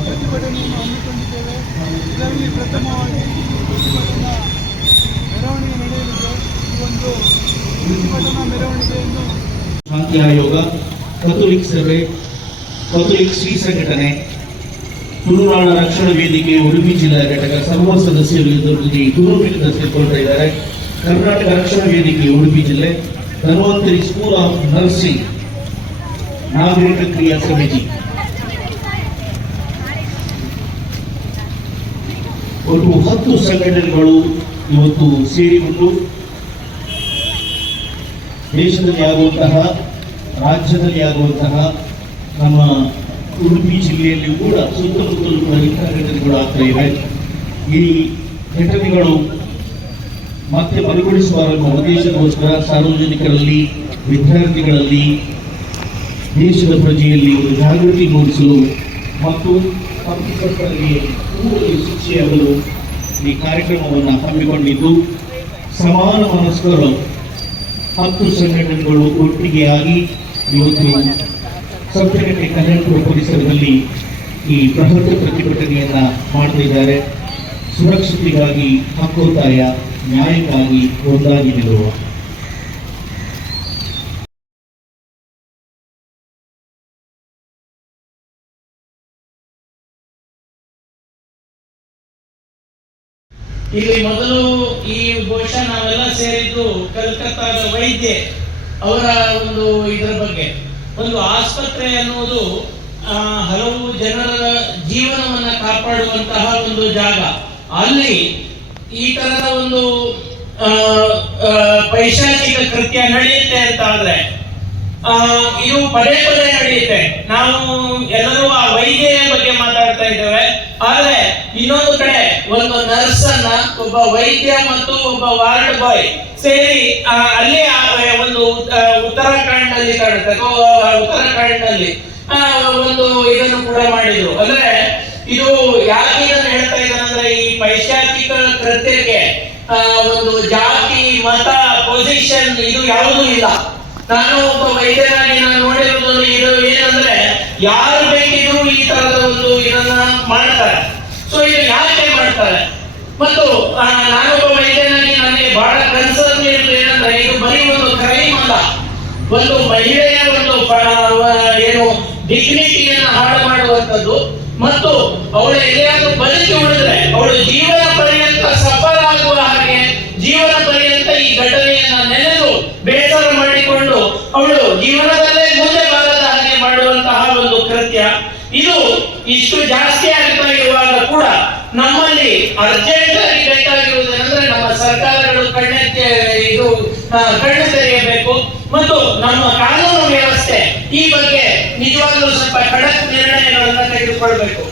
ಪ್ರತಿಭಟನೆಯನ್ನು ಹಮ್ಮಿಕೊಂಡಿದ್ದೇವೆ. ಇದರಲ್ಲಿ ಪ್ರಥಮವಾಗಿ ಪ್ರತಿಭಟನಾ ಮೆರವಣಿಗೆ ನಡೆಯಲಿದೆ. ಈ ಒಂದು ಪ್ರತಿಭಟನಾ ಮೆರವಣಿಗೆಯನ್ನು ಶಾಂತಿ ಆಯೋಗ, ಕಥೋಲಿಕ್ ಸಭೆ, ಕಥೋಲಿಕ್ ಶ್ರೀ ಸಂಘಟನೆ, ತುಳುನಾಡ ರಕ್ಷಣಾ ವೇದಿಕೆ ಉಡುಪಿ ಜಿಲ್ಲಾ ಘಟಕ ಸರ್ವ ಸದಸ್ಯರು ಇದರಲ್ಲಿ ತುಳುವಿನಿಂದ ಸೇರ್ಕೊಳ್ತಾ ಇದ್ದಾರೆ. ಕರ್ನಾಟಕ ರಕ್ಷಣಾ ವೇದಿಕೆ ಉಡುಪಿ ಜಿಲ್ಲೆ, ಧನ್ವಂತರಿ ಸ್ಕೂಲ್ ಆಫ್ ನರ್ಸಿಂಗ್ ನಾಗರಿಕ ಕ್ರಿಯಾ ಸಮಿತಿ, ಒಟ್ಟು 10 ಸಂಘಟನೆಗಳು ಇವತ್ತು ಸೇರಿಕೊಂಡು ದೇಶದಲ್ಲಿ ಆಗುವಂತಹ, ರಾಜ್ಯದಲ್ಲಿ ಆಗುವಂತಹ, ನಮ್ಮ ಉಡುಪಿ ಜಿಲ್ಲೆಯಲ್ಲಿ ಕೂಡ ಸುತ್ತಮುತ್ತಲೂ ಕೂಡ ಇಂತಹ ಘಟನೆಗಳು ಆಗ್ತಾ ಇವೆ. ಈ ಘಟನೆಗಳು ಮತ್ತೆ ಮರುಕಳಿಸಬಾರದು ಉದ್ದೇಶಕ್ಕೋಸ್ಕರ ಸಾರ್ವಜನಿಕರಲ್ಲಿ, ವಿದ್ಯಾರ್ಥಿಗಳಲ್ಲಿ, ದೇಶದ ಪ್ರಜೆಯಲ್ಲಿ ಒಂದು ಜಾಗೃತಿ ಮೂಡಿಸಲು ಮತ್ತು ತಪ್ಪಿತಸ್ಥರಿಗೆ ಕೂಡಲೇ ಶಿಕ್ಷೆಯಾಗಲು ಈ ಕಾರ್ಯಕ್ರಮವನ್ನು ಹಮ್ಮಿಕೊಂಡಿದ್ದು, ಸಮಾನ ಮನಸ್ಕರು 10 ಸಂಘಟನೆಗಳು ಒಟ್ಟಿಗೆ ಆಗಿ ಇವತ್ತು ಸಂಘಟನೆ ಕನ್ನಡಪುರ ಪರಿಸರದಲ್ಲಿ ಈ ಬೃಹತ್ ಪ್ರತಿಭಟನೆಯನ್ನ ಮಾಡ್ತಾ ಇದ್ದಾರೆ. ಸುರಕ್ಷತೆಗಾಗಿ, ಹಕ್ಕೊತ್ತಾಯ, ನ್ಯಾಯಕ್ಕಾಗಿ ಒಂದಾಗಿ ನಿಲ್ಲುವ. ಇಲ್ಲಿ ಮೊದಲು ಈ ಬಹುಶಃ ನಾವೆಲ್ಲ ಸೇರಿದ್ದು ಕಲ್ಕತ್ತಾದ ವೈದ್ಯೆ ಅವರ ಒಂದು ಇದರ ಬಗ್ಗೆ. ಒಂದು ಆಸ್ಪತ್ರೆ ಅನ್ನುವುದು ಹಲವು ಜನರ ಜೀವನವನ್ನ ಕಾಪಾಡುವಂತಹ ಒಂದು ಜಾಗ. ಅಲ್ಲಿ ಈ ತರದ ಒಂದು ಪೈಶಾಚಿಕ ಕೃತ್ಯ ನಡೆಯುತ್ತೆ ಅಂತ ಆದ್ರೆ ಇದು ಪದೇ ಪದೇ ನಡೆಯುತ್ತೆ. ನಾವು ಎಲ್ಲರೂ ಆ ವೈದ್ಯೆಯ ಬಗ್ಗೆ ಮಾತಾಡ್ತಾ ಇದ್ದೇವೆ, ಆದ್ರೆ ಇನ್ನೊಂದು ಕಡೆ ಒಂದು ನರ್ಸ್ ಅನ್ನ, ಒಬ್ಬ ವೈದ್ಯ ಮತ್ತು ಒಬ್ಬ ವಾರ್ಡ್ ಬಾಯ್ ಸೇರಿ ಅಲ್ಲಿ ಒಂದು ಉತ್ತರಾಖಂಡ್ ನಲ್ಲಿ ಒಂದು ಇದನ್ನು ಕೂಡ ಮಾಡಿದ್ರು. ಅಂದ್ರೆ ಇದು ಯಾಕೆ ಇದನ್ನು ಹೇಳ್ತಾ ಇದ್ದಾನೆ ಅಂದ್ರೆ, ಈ ಪೈಶಾಚಿಕ ಕೃತ್ಯಕ್ಕೆ ಒಂದು ಜಾತಿ, ಮತ, ಪೊಸಿಷನ್ ಇದು ಯಾವುದೂ ಇಲ್ಲ. ನಾನು ಒಬ್ಬ ವೈದ್ಯರಾಗಿ ನಾನು ನೋಡಿರೋದು ಇದು ಏನಂದ್ರೆ, ಯಾರು ಬೇಕಿದ್ರು ಈ ತರದ ಒಂದು ಇದನ್ನ ಮಾಡ್ತಾರೆ. ಸೊ ಇದು ಯಾಕೆ ಮಾಡ್ತಾರೆ? ಮತ್ತು ನಾನೊಬ್ಬ ವೈದ್ಯನಾಗಿ ನನಗೆ ಬಹಳ ಕನ್ಸರ್ನ್ ಇರೋದು ಏನಂದ್ರೆ, ಇದು ಬರೀ ಒಂದು ಕ್ರೈಮ್ ಅಲ್ಲ, ಒಂದು ಮಹಿಳೆಯ ಒಂದು ಏನು ಡಿಗ್ನಿಟಿಯನ್ನ ಹಾಳು ಮಾಡುವಂಥದ್ದು. ಮತ್ತು ಅವಳು ಎಲ್ಲಿಯಾದ್ರೂ ಬದುಕಿ ಉಳಿದ್ರೆ ಅವಳು ಜೀವನ ಪರ್ಯಂತ ಸಫರ್ ಆಗುವ ಹಾಗೆ, ಜೀವನ ಪರ್ಯಂತ ಈ ಘಟನೆಯನ್ನ ನೆನೆದು ಬೇಸರ ಮಾಡಿಕೊಂಡು ಅವಳು ಜೀವನದಲ್ಲೇ ಮುಂದೆ ಬಾರದ ಹಾಗೆ ಮಾಡುವಂತಹ ಒಂದು ಕೃತ್ಯ. ಇದು ಇಷ್ಟು ಜಾಸ್ತಿ ಆಗ್ತಾ ಇರುವಾಗ ಕೂಡ ನಮ್ಮಲ್ಲಿ ಅರ್ಜೆಂಟ್ ಆಗಿ ಬೇಕಾಗಿರುವುದೇನೆಂದ್ರೆ, ನಮ್ಮ ಸರ್ಕಾರಗಳು ಕಣ್ಣು ತೆರೆಯಬೇಕು ಮತ್ತು ನಮ್ಮ ಕಾನೂನು ವ್ಯವಸ್ಥೆ ಈ ಬಗ್ಗೆ ನಿಜವಾಗ್ಲೂ ಸ್ವಲ್ಪ ಖಡಕ್ ನಿರ್ಣಯಗಳನ್ನು ತೆಗೆದುಕೊಳ್ಬೇಕು.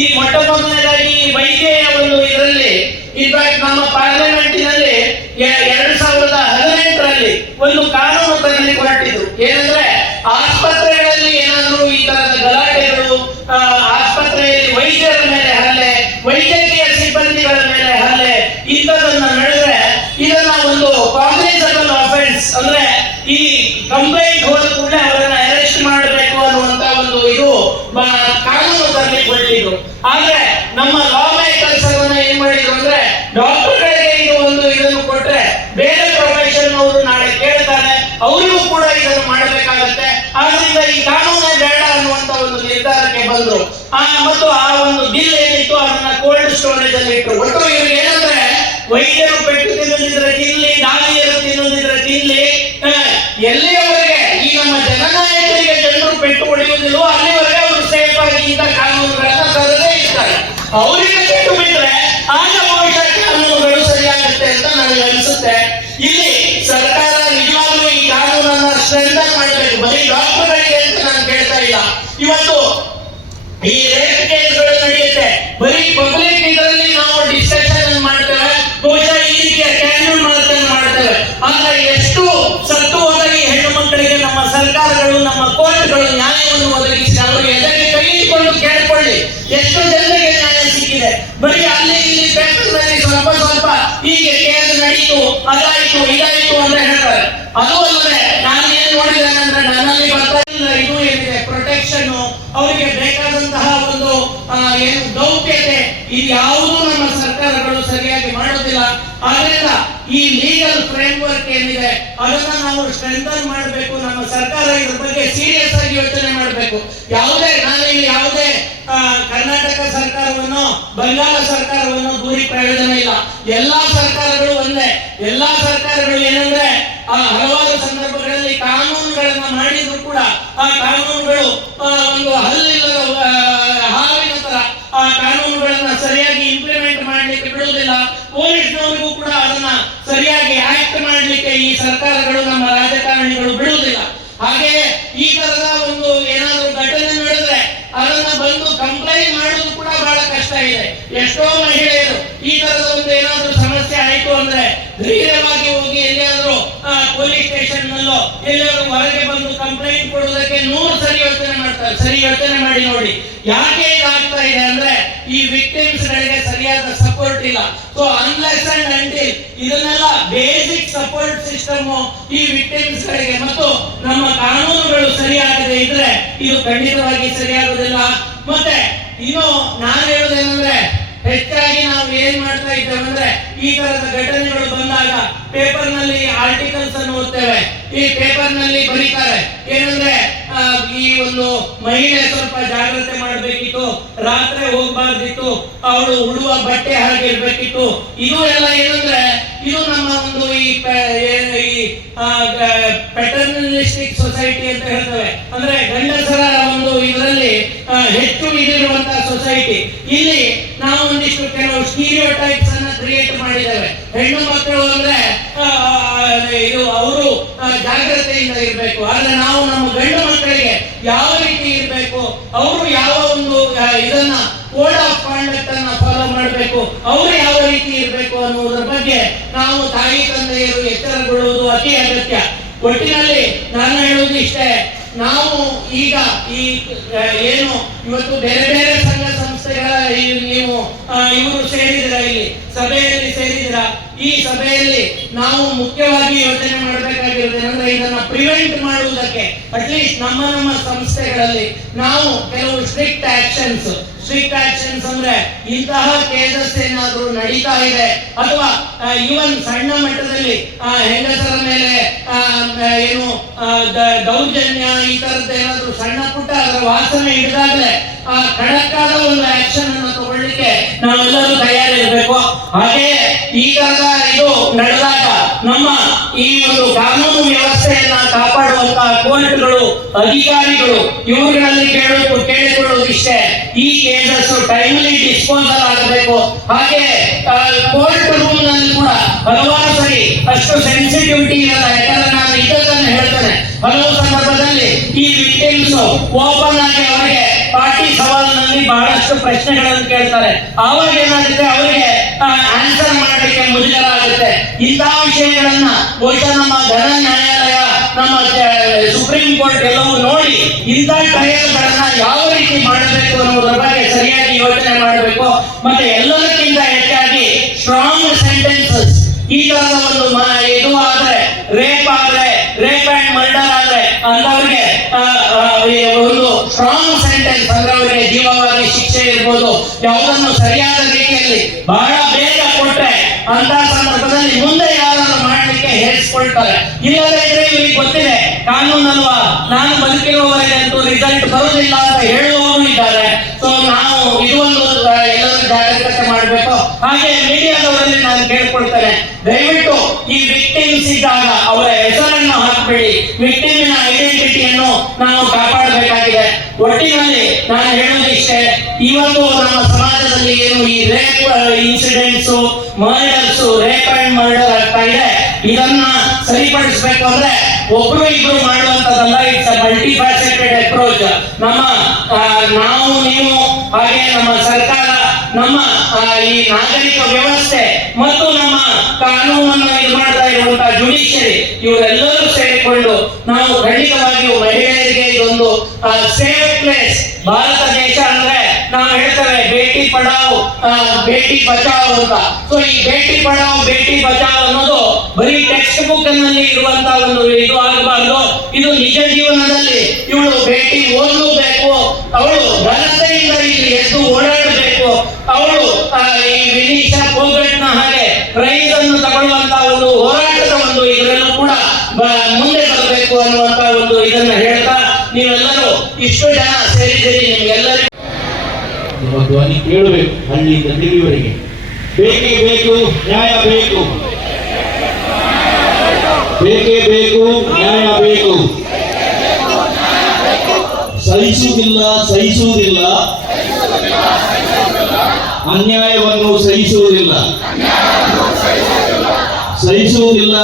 ಈ ಮೊಟ್ಟ ಮೊದಲನೇದಾಗಿ ವೈದ್ಯೆಯ ಒಂದು ಇದರಲ್ಲಿ, ಇನ್ಫ್ಯಾಕ್ಟ್ ನಮ್ಮ ಪಾರ್ಲಿಮೆಂಟಿನಲ್ಲಿ 2018ರಲ್ಲಿ ಒಂದು ಕಾನೂನು ತರಲಿಕ್ಕೆ ಹೊರಟಿದ್ರು. ಏನಂದ್ರೆ, ಆಸ್ಪತ್ರೆಗಳಲ್ಲಿ ಏನಾದರೂ ಈ ತರದ ಗಲಾಟೆಗಳು, ಆಸ್ಪತ್ರೆಯಲ್ಲಿ ವೈದ್ಯರ ಮೇಲೆ ಹಲ್ಲೆ, ವೈದ್ಯಕೀಯ ಸಿಬ್ಬಂದಿಗಳ ಮೇಲೆ ಹಲ್ಲೆ ಇಂಥದನ್ನ ನಡೆದ್ರೆ ಇದನ್ನ ಒಂದು ಕಾಗ್ನಿಸಬಲ್ ಅಫೆನ್ಸ್, ಅಂದ್ರೆ ಈ ಕಂಪ್ಲೇಂಟ್ ಹೋದ ಕೂಡಲೇ ಅವರನ್ನ ಅರೆಸ್ಟ್ ಮಾಡಬೇಕು ಅನ್ನುವಂತ ಒಂದು ಇದು ಕಾನೂನು ತರಲಿಕ್ಕೆ ಹೊರಟಿದ್ರು. ಆದ್ರೆ ನಮ್ಮ ಲಾ ಮೇಕರ್ಸ್ ಅದನ್ನ ಏನ್ ಮಾಡಿದ್ರು ಅಂದ್ರೆ, ಡಾಕ್ಟರ್ಗಳಿಗೆ ಇದು ಒಂದು ಇದನ್ನು ಕೊಟ್ರೆ ಬೇರೆ ಪ್ರೊಫೆಷನ್ ಅವರು ನಾಳೆ ಕೇಳ್ತಾರೆ, ಅವರಿಗೂ ಕೂಡ ಇದನ್ನು ಮಾಡಬೇಕಾಗತ್ತೆ. ಆದ್ರಿಂದ ಈ ಕಾನೂನೇ ಬೇಡ ಅನ್ನುವಂತ ಒಂದು ನಿರ್ಧಾರಕ್ಕೆ ಬಂದ್ರು. ಮತ್ತು ಆ ಒಂದು ಬಿಲ್ ಏನಿತ್ತು ಅದನ್ನ ಕೋಲ್ಡ್ ಸ್ಟೋರೇಜ್ ಅಲ್ಲಿ ಇಟ್ಟರು. ಒಟ್ಟು ಇವ್ರಿಗೆ ಏನಂದ್ರೆ, ವೈದ್ಯರು ಪೆಟ್ಟು ತಿನ್ನದಿದ್ರೆ ತಿನ್ಲಿ, ದಾಳಿಯರು ತಿನ್ನದಿದ್ರೆ ತಿನ್ಲಿ, ಎಲ್ಲಿಯವರೆಗೆ ಈ ನಮ್ಮ ಜನನಾಯಕರಿಗೆ ಜನರು ಪೆಟ್ಟು ಹೊಡೆಯುವುದಿಲ್ಲವೋ ಅಲ್ಲಿವರೆಗೆ ಅವರು ಸೇಫ್ ಆಗಿ ಇಂಥ ಕಾನೂನುಗಳನ್ನ ತರದೇ ಇರ್ತಾರೆ. ಅವರಿಗೆ ಪೆಟ್ಟು ಬಿಟ್ರೆ ಆಗ ಬಹುಶಃ ಕಾನೂನುಗಳು ಸರಿಯಾಗುತ್ತೆ ಅಂತ ನನಗೆ ಅನಿಸುತ್ತೆ. ಇಲ್ಲಿ ಸರ್ಕಾರ ನಿಜವಾಗ್ಲೂ ಈ ಕಾನೂನನ್ನ ಸ್ಟ್ರೆಂಥನ್ ಮಾಡಬೇಕು. ಬರೀ ಡಾಕ್ಟರ್ಗಳಿಗೆ ಅಂತ ನಾನು ಕೇಳ್ತಾ ಇಲ್ಲ. ಇವತ್ತು ಈ ರೇಪ್ ಕೇಸ್ಗಳು ನಡೆಯುತ್ತೆ, ಬರೀ ಪಬ್ಲಿಕ್ ಇದರಲ್ಲಿ ನಾವು ಡಿಸ್ಕಷನ್ ಮಾಡ್ತೇವೆ, ಬಹುಶಃ ಈ ರೀತಿಯ ಕ್ಯಾನ್ಯೂಲ್ ಮಾಡ್ತೇವೆ. ಆದ್ರೆ ಎಷ್ಟು ಸತ್ತು ಹೋದ ಈ ಹೆಣ್ಣು ಮಕ್ಕಳಿಗೆ ನಮ್ಮ ಸರ್ಕಾರಗಳು, ನಮ್ಮ ಕೋರ್ಟ್ಗಳು ನ್ಯಾಯವನ್ನು ಒದಗಿಸಿ ಅವರಿಗೆ ಎದೆಗೆ ಕೈ ಇಟ್ಕೊಂಡು ಕೇಳಿಕೊಳ್ಳಿ, ಎಷ್ಟು ಜನರಿಗೆ ನ್ಯಾಯ ಸಿಕ್ಕಿದೆ. ಬರೀ ಅಲ್ಲಿ ಇಲ್ಲಿ ಪೇಪರ್ನಲ್ಲಿ ಸ್ವಲ್ಪ ಹೀಗೆ ಕೇಸ್ ನಡೀತು, ಅದಾಯ್ತು, ಇದಾಯ್ತು ಅಂತ ಹೇಳ್ತಾರೆ. ಅದು ಅಲ್ಲದೆ ನಾನು ಅವರಿಗೆ ಬೇಕಾದಂತಹ ಒಂದು ಏನು ಗೌಪ್ಯತೆ ಇದು ಯಾವುದೂ ನಮ್ಮ ಸರ್ಕಾರಗಳು ಸರಿಯಾಗಿ ಮಾಡೋದಿಲ್ಲ. ಆದ್ರಿಂದ ಈ ಲೀಗಲ್ ಫ್ರೇಮ್ ವರ್ಕ್ ಏನಿದೆ ಅದನ್ನ ನಾವು ಸ್ಟ್ರೆಂಥನ್ ಮಾಡಬೇಕು. ನಮ್ಮ ಸರ್ಕಾರ ಇದ್ರ ಬಗ್ಗೆ ಸೀರಿಯಸ್ ಆಗಿ ಯೋಚನೆ ಮಾಡಬೇಕು. ನಾನಿಲ್ಲಿ ಯಾವುದೇ ಕರ್ನಾಟಕ ಸರ್ಕಾರವನ್ನು ಬಂಗಾಳ ಸರ್ಕಾರವನ್ನು ದೂರಿ ಪ್ರಯೋಜನ ಇಲ್ಲ. ಎಲ್ಲಾ ಸರ್ಕಾರಗಳು ಒಂದೇ. ಎಲ್ಲಾ ಸರ್ಕಾರಗಳು ಏನಂದ್ರೆ ಹಲವಾರು ಸಂದರ್ಭಗಳಲ್ಲಿ ಕಾನೂನುಗಳನ್ನ ಮಾಡಿದ್ರು ಕೂಡ ಆ ಕಾನೂನುಗಳು ಒಂದು ಹಲ್ಲಿಲ್ಲದ ಹಾವಿನ ತರ ಆ ಕಾನೂನುಗಳನ್ನ ಸರಿಯಾಗಿ ಇಂಪ್ಲಿಮೆಂಟ್ ಮಾಡಲಿಕ್ಕೆ ಬಿಡುವುದಿಲ್ಲ. ಪೊಲೀಸ್ನವರಿಗೂ ಕೂಡ ಅದನ್ನ ಸರಿಯಾಗಿ ಆಕ್ಟ್ ಮಾಡಲಿಕ್ಕೆ ಈ ಸರ್ಕಾರಗಳು ನಮ್ಮ ರಾಜಕಾರಣಿಗಳು ಬಿಡುವುದಿಲ್ಲ. ಹಾಗೆ ಈ ತರದ ಒಂದು ಏನಾದರೂ ಘಟನೆ ನಡೆದ್ರೆ ಅದನ್ನ ಬಂದು ಕಂಪ್ಲೇಂಟ್ ಮಾಡೋದು ಕೂಡ ಬಹಳ ಕಷ್ಟ ಇದೆ. ಎಷ್ಟೋ ಮಹಿಳೆಯರು ಈ ತರದ ಒಂದು ಏನಾದ್ರೂ ಸಮಸ್ಯೆ ಆಯ್ತು ಅಂದ್ರೆ ಧೈರ್ಯವಾಗಿ ಹೋಗಿ ಎಲ್ಲಿಯಾದ್ರೂ ಪೊಲೀಸ್ ಸ್ಟೇಷನ್ ನಲ್ಲೋ ಎಲ್ಲಿಯಾದ್ರೂ ಹೊರಗೆ ಬಂದು ಕಂಪ್ಲೇಂಟ್ ಕೊಡುವುದಕ್ಕೆ 100 ಸರಿ ಯೋಚನೆ ಮಾಡ್ತಾರೆ. ಸರಿ ಯೋಚನೆ ಮಾಡಿ ನೋಡಿ ಯಾಕೆ ಇದಾಗ್ತಾ ಇದೆ ಅಂದ್ರೆ ಈ ವಿಕ್ಟಿಮ್ಸ್ ಗಳಿಗೆ ಸರಿಯಾದ ಸಪೋರ್ಟ್ ಇಲ್ಲ. ಸೊ ಅನ್ಲೆಸ್ ಅಂಡ್ ಅಂಟಿಲ್ ಇದನ್ನೆಲ್ಲ ಬೇಸಿಕ್ ಸಪೋರ್ಟ್ ಸಿಸ್ಟಮ್ ಈ ವಿಕ್ಟಿಮ್ಸ್ ಗಳಿಗೆ ಮತ್ತು ನಮ್ಮ ಕಾನೂನುಗಳು ಸರಿಯಾಗದೆ ಇದ್ರೆ ಇದು ಖಂಡಿತವಾಗಿ ಸರಿಯಾಗುವುದಿಲ್ಲ. ಮತ್ತೆ ಇನ್ನು ನಾನು ಹೇಳುವುದೇನೆಂದ್ರೆ ಹೆಚ್ಚಾಗಿ ನಾವು ಏನ್ ಮಾಡ್ತಾ ಇದ್ದೇವೆ ಅಂದ್ರೆ ಈ ತರದ ಘಟನೆಗಳು ಬಂದಾಗ ಪೇಪರ್ ನಲ್ಲಿ ಆರ್ಟಿಕಲ್ಸ್ ಅನ್ನು ಓದ್ತೇವೆ. ಈ ಪೇಪರ್ ನಲ್ಲಿ ಬರೀತಾರೆ ಏನಂದ್ರೆ ಈ ಒಂದು ಮಹಿಳೆ ಸ್ವಲ್ಪ ಜಾಗ್ರತೆ ಮಾಡಬೇಕಿತ್ತು, ರಾತ್ರಿ ಹೋಗ್ಬಾರ್ದಿತ್ತು, ಅವಳು ಉಡುವ ಬಟ್ಟೆ ಹಾಗಿರ್ಬೇಕಿತ್ತು. ಇದು ಎಲ್ಲ ಏನಂದ್ರೆ ಇದು ನಮ್ಮ ಒಂದು ಈ ಪೆಟರ್ನಲಿಸ್ಟಿಕ್ ಸೊಸೈಟಿ ಅಂತ ಹೇಳ್ತೇವೆ. ಅಂದ್ರೆ ಗಂಡಸರ ಒಂದು ಇದರಲ್ಲಿ ಹೆಚ್ಚು ಇದಿರುವಂತಹ ಸೊಸೈಟಿ. ಇಲ್ಲಿ ನಾವು ಒಂದಿಷ್ಟು ಕೆಲವು ಸ್ಟೀರಿಯೋಟೈಪ್ಸ್ ಅನ್ನ ಕ್ರಿಯೇಟ್ ಮಾಡಿದ್ದೇವೆ. ಹೆಣ್ಣು ಮಕ್ಕಳು ಅಂದ್ರೆ ಇದು ಅವರು ಜಾಗ್ರತೆಯಿಂದ ಇರಬೇಕು. ಆದ್ರೆ ನಾವು ನಮ್ಮ ಗಂಡು ಮಕ್ಕಳಿಗೆ ಯಾವ ರೀತಿ ಇರಬೇಕು, ಅವರು ಯಾವ ಒಂದು ಇದನ್ನ ಕೋಡ್ ಆಫ್ ಕಾಂಡಕ್ಟ್ ಅನ್ನ ಫಾಲೋ ಮಾಡಬೇಕು, ಅವರು ಯಾವ ರೀತಿ ಇರಬೇಕು ಅನ್ನುವುದರ ಬಗ್ಗೆ ನಾವು ತಾಯಿ ತಂದೆಯರು ಎಚ್ಚರಗೊಳ್ಳುವುದು ಅತಿ ಅಗತ್ಯ. ಒಟ್ಟಿನಲ್ಲಿ ನಾನು ಹೇಳುವುದು ಇಷ್ಟೇ, ನಾವು ಈಗ ಈ ಏನು ಇವತ್ತು ಬೇರೆ ಬೇರೆ ಸಂಘ ಸಂಸ್ಥೆಗಳ ನೀವು ಇವರು ಸೇರಿದಿರ, ಇಲ್ಲಿ ಸಭೆಯಲ್ಲಿ ಸೇರಿದಿರ. ಈ ಸಭೆಯಲ್ಲಿ ನಾವು ಮುಖ್ಯವಾಗಿ ಯೋಚನೆ ಮಾಡಬೇಕಾಗಿರೋದೇನೆಂದ್ರೆ ಇದನ್ನ ಪ್ರಿವೆಂಟ್ ಮಾಡುವುದಕ್ಕೆ ಅಟ್ಲೀಸ್ಟ್ ನಮ್ಮ ಸಂಸ್ಥೆಗಳಲ್ಲಿ ನಾವು ಕೆಲವು ಸ್ಟ್ರಿಕ್ಟ್ ಆಕ್ಷನ್ಸ್ ಅಂದ್ರೆ ಇಂತಹ ಕೇಸಸ್ ಏನಾದ್ರೂ ನಡೀತಾ ಇದೆ ಅಥವಾ ಇವನ್ ಸಣ್ಣ ಮಟ್ಟದಲ್ಲಿ ಹೆಂಗಸರ ಮೇಲೆ ಏನು ದೌರ್ಜನ್ಯ ಈ ತರದ್ದು ಏನಾದ್ರೂ ಸಣ್ಣ ಪುಟ್ಟ ಅದರ ವಾಸನೆ ಹಿಡಿದಾಗಲೇ ಖಡಕ್ಕಾದ ಒಂದು ಆಕ್ಷನ್ ಅನ್ನು ತಗೊಳ್ಳಿಕ್ಕೆ ನಾವೆಲ್ಲರೂ ತಯಾರಿರಬೇಕು. ಹಾಗೆ ಈ ತರದ ಇದು ನಡೆದಾಗ ನಮ್ಮ ಈ ಒಂದು ಕಾನೂನು ವ್ಯವಸ್ಥೆಯನ್ನ ಕಾಪಾಡುವಂತಹ ಕೋರ್ಟ್ಗಳು, ಅಧಿಕಾರಿಗಳು ಇವುಗಳಲ್ಲಿ ಕೇಳಿಕೊಳ್ಳುವುದು ಇಷ್ಟೇ, ಈ ಕೇಸಸ್ ಟೈಮ್ಲಿ ಡಿಸ್ಪೋಸಲ್ ಆಗಬೇಕು. ಹಾಗೆ ಕೋರ್ಟ್ ರೂಮ್ ನಲ್ಲಿ ಕೂಡ ಹಲವಾರು ಸರಿ ಅಷ್ಟು ಸೆನ್ಸಿಟಿವಿಟಿ ಇರಲ್ಲ. ಯಾಕಂದ್ರೆ ನಾನು ಇದನ್ನು ಹೇಳ್ತೇನೆ, ಹಲವು ಸಂದರ್ಭದಲ್ಲಿ ಈ ವಿಕ್ಟಿಮ್ಸ್ ಓಪನ್ ಆಗಿ ಅವರಿಗೆ ಪಾರ್ಟಿ ಸವಾಲಿನಲ್ಲಿ ಬಹಳಷ್ಟು ಪ್ರಶ್ನೆಗಳನ್ನು ಕೇಳ್ತಾರೆ. ಆವಾಗ ಏನಾಗುತ್ತೆ, ಅವರಿಗೆ ಆನ್ಸರ್ ಮಾಡಲಿಕ್ಕೆ ಮುಜುಗರ ಆಗುತ್ತೆ. ಇಂತಹ ವಿಷಯಗಳನ್ನ ಬಹುಶಃ ನಮ್ಮ ಘನ ನ್ಯಾಯಾಲಯ, ನಮ್ಮ ಸುಪ್ರೀಂ ಕೋರ್ಟ್ ಎಲ್ಲವೂ ನೋಡಿ ಇಂಥ ಟ್ರಯಲ್ಗಳನ್ನ ಯಾವ ರೀತಿ ಮಾಡಬೇಕು ಅನ್ನೋದ್ರ ಬಗ್ಗೆ ಸರಿಯಾಗಿ ಯೋಚನೆ ಮಾಡಬೇಕು. ಮತ್ತೆ ಎಲ್ಲದಕ್ಕಿಂತ ಹೆಚ್ಚಾಗಿ ಸ್ಟ್ರಾಂಗ್ ಸೆಂಟೆನ್ಸಸ್, ಈ ತರದ ಒಂದು ಇದು ಆದ್ರೆ ರೇಪ್ ಅಂಡ್ ಮರ್ಡರ್ ಆದ್ರೆ ಅಂತವರಿಗೆ ಒಂದು ಸ್ಟ್ರಾಂಗ್ ಸೆಂಟೆನ್ಸ್ ಅಂದ್ರೆ ಅವರಿಗೆ ಜೀವಾವಧಿ ಶಿಕ್ಷೆ ಇರ್ಬೋದು, ಯಾವುದನ್ನು ಸರಿಯಾದ ರೀತಿಯಲ್ಲಿ ಬಹಳ ಬೇಗ ಕೊಟ್ರೆ ಅಂತ ಸಂದರ್ಭದಲ್ಲಿ ಮುಂದೆ ಯಾರಾದ್ರೂ ಮಾಡ್ಲಿಕ್ಕೆ ಹೇಳಿಸ್ಕೊಳ್ತಾರೆ. ಇಲ್ಲದೇ ಇದ್ರೆ ಇವರಿಗೆ ಗೊತ್ತಿದೆ ಕಾನೂನಲ್ವಾ, ನಾನು ಬದುಕಿರುವವರೆಗೆ ಅಂತೂ ರಿಸಲ್ಟ್ ಬರುವುದಿಲ್ಲ ಅಂತ ಹೇಳುವವರು ಇದ್ದಾರೆ. ಸೊ ನಾವು ಇದು ಒಂದು ಎಲ್ಲರೂ ಜಾಗೃತಿ ಮಾಡಬೇಕು. ಹಾಗೆ ಮೀಡಿಯಾದವರಲ್ಲಿ ನಾನು ಕೇಳ್ಕೊಳ್ತೇನೆ, ದಯವಿಟ್ಟು ಈ ವಿಕ್ಟಿಮ್ಸ್ ಇದ್ದಾಗ ಅವರ ಹೆಸರನ್ನು ಹಾಕಬೇಡಿ, ವಿಕ್ಟಿಮಿನ ಐಡೆಂಟಿಟಿಯನ್ನು ನಾವು ಕಾಪಾಡಬೇಕಾಗಿದೆ. ಒಟ್ಟಿನಲ್ಲಿ ನಾನು ಹೇಳುವುದು ಇಷ್ಟೇ, ಇವತ್ತು ನಮ್ಮ ಸಮಾಜದಲ್ಲಿ ಏನು ಈ rape incidents, murders, rape and murder ಆಗ್ತಾ ಇದೆ, ಇದನ್ನ ಸರಿಪಡಿಸಬೇಕು ಅಂದ್ರೆ ಒಬ್ರು ಇಬ್ರು ಮಾಡುವಂತದಲ್ಲ. It's a ಮಲ್ಟಿಫ್ಯಾಸೆಟೆಡ್ approach. ನಾವು ನೀವು ಹಾಗೆ ನಮ್ಮ ಸರ್ಕಾರ, ನಮ್ಮ ಈ ನಾಗರಿಕ ವ್ಯವಸ್ಥೆ ಮತ್ತು ನಮ್ಮ ಕಾನೂನನ್ನು ಇದು ಮಾಡ್ತಾ ಇರುವಂತಹ ಜುಡಿಷಿಯರಿ ಇವರೆಲ್ಲರೂ ಸೇರಿಕೊಂಡು ನಾವು ಖಂಡಿತವಾಗಿಯೂ ಮಹಿಳೆಯರಿಗೆ ಇದೊಂದು ಸೇಫ್ ಪ್ಲೇಸ್. ಭಾರತ ದೇಶ ಅಂದ್ರೆ ನಾವು ಹೇಳ್ತೇವೆ ಬೇಟಿ ಪಡಾವ್ ಬೇಟಿ ಬಚಾವ್ ಅಂತ. ಸೊ ಈ ಬೇಟಿ ಪಡಾವ್ ಬೇಟಿ ಬಚಾವ್ ಅನ್ನೋದು ಬರೀ ಟೆಕ್ಸ್ಟ್ ಬುಕ್ ನಲ್ಲಿ ಇರುವಂತಹ ಒಂದು ಇದು ಆಗಬಾರ್ದು. ಇದು ನಿಜ ಜೀವನದಲ್ಲಿ ಇವಳು ಬೇಟಿ ಓದಲೂಬೇಕು, ಅವಳು ಇಷ್ಟು ಜನ ಸೇರಿದ್ದೀರಿ, ನಿಮ್ಗೆಲ್ಲರಿಗೂ ನಿಮ್ಮ ಧ್ವನಿ ಕೇಳಬೇಕು ಹಳ್ಳಿಯಿಂದ ದಿಲ್ಲಿವರೆಗೆ. ಬೇಕೇ ಬೇಕು ನ್ಯಾಯ ಬೇಕು, ಬೇಕೇ ಬೇಕು ನ್ಯಾಯ ಬೇಕು. ಸಹಿಸುವುದಿಲ್ಲ ಸಹಿಸುವುದಿಲ್ಲ, ಅನ್ಯಾಯವನ್ನು ಸಹಿಸುವುದಿಲ್ಲ, ಸಹಿಸುವುದಿಲ್ಲ